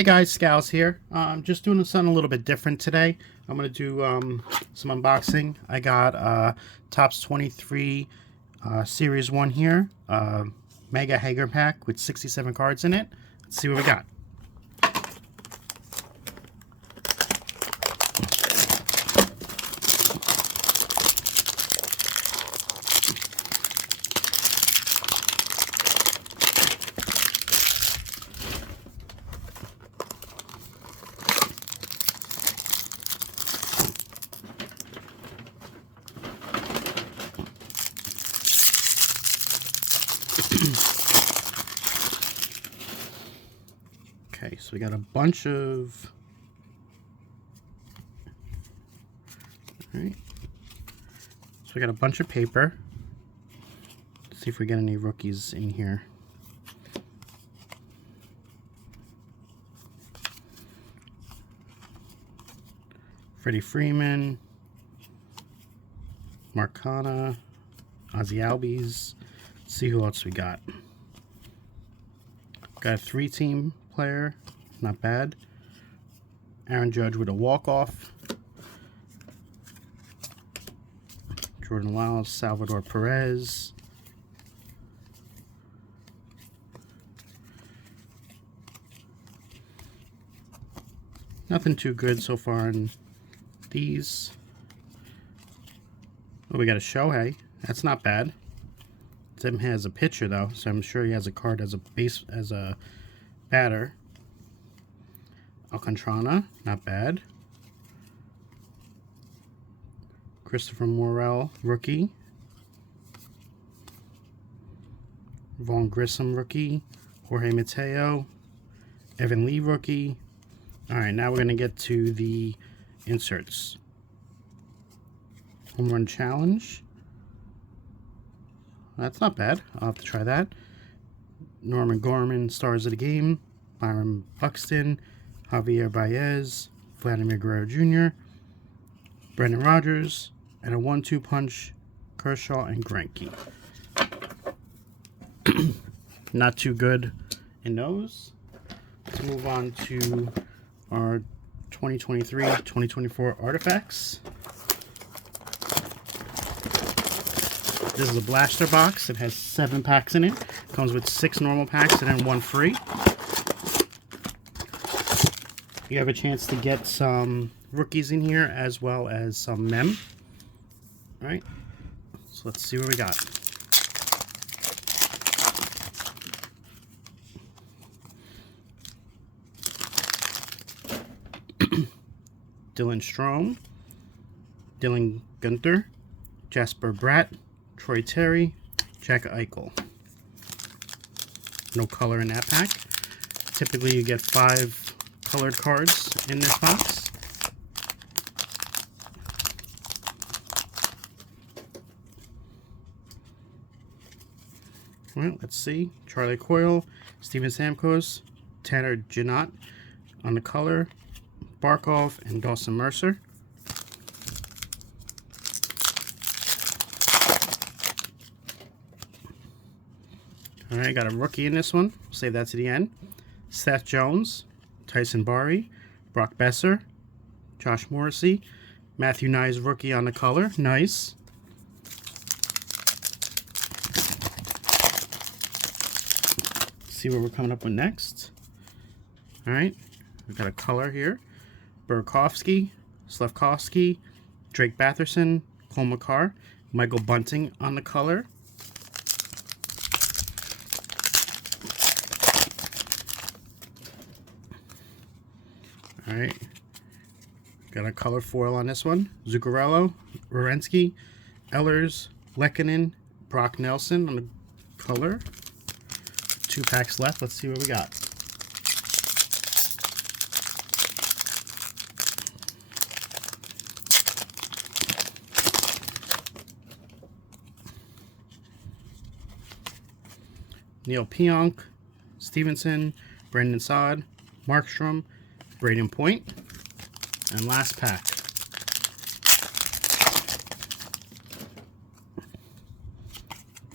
Hey guys, Scals here. Just doing something a little bit different today. I'm going to do some unboxing. I got Topps 23 Series 1 here. Mega Hanger Pack with 67 cards in it. Let's see what we got. Okay, so we got a bunch of... Alright. So we got a bunch of paper. Let's see if we get any rookies in here. Freddie Freeman, Marcana, Ozzie Albies. Let's see who else we got. Got a 3-team player, not bad. Aaron Judge with a walk-off. Jordan Lyles, Salvador Perez. Nothing too good so far in these. Oh, we got a Shohei. That's not bad. Tim has a pitcher though, so I'm sure he has a card as a batter. Alcantara, not bad. Christopher Morel, rookie. Vaughn Grissom, rookie. Jorge Mateo. Evan Lee, rookie. Alright, now we're going to get to the inserts. Home Run Challenge. That's not bad. I'll have to try that. Norman Gorman, Stars of the Game. Byron Buxton. Javier Baez. Vladimir Guerrero Jr. Brendan Rodgers. And a 1-2 punch, Kershaw and Greinke. Not too good in those. Let's move on to our 2023-2024 artifacts. This is a blaster box. It has 7 packs in it. Comes with 6 normal packs and then 1 free. You have a chance to get some rookies in here as well as some mem. Alright, so let's see what we got. Dylan Strome, Dylan Gunther, Jasper Bratt, Troy Terry, Jack Eichel. No color in that pack. Typically you get 5 colored cards in this box. Well, let's see. Charlie Coyle, Steven Stamkos, Tanner Janot on the color, Barkov, and Dawson Mercer. Alright, got a rookie in this one. Save that to the end. Seth Jones, Tyson Barrie, Brock Besser, Josh Morrissey, Matthew Nyes rookie on the color. Nice. See what we're coming up with next. Alright, we've got a color here. Burakovsky, Slafkovsky, Drake Batherson, Cole McCarr, Michael Bunting on the color. Alright, got a color foil on this one. Zuccarello, Werenski, Ehlers, Lehkonen, Brock Nelson on the color. 2 packs left. Let's see what we got. Neil Pionk, Stevenson, Brandon Saad, Markstrom, Braden Point, and last pack.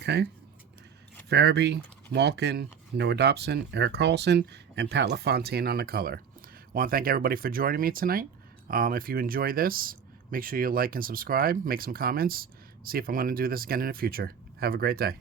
Okay. Farabee, Malkin, Noah Dobson, Eric Carlson, and Pat LaFontaine on the color. I want to thank everybody for joining me tonight. If you enjoy this, make sure you like and subscribe, make some comments, see if I'm going to do this again in the future. Have a great day.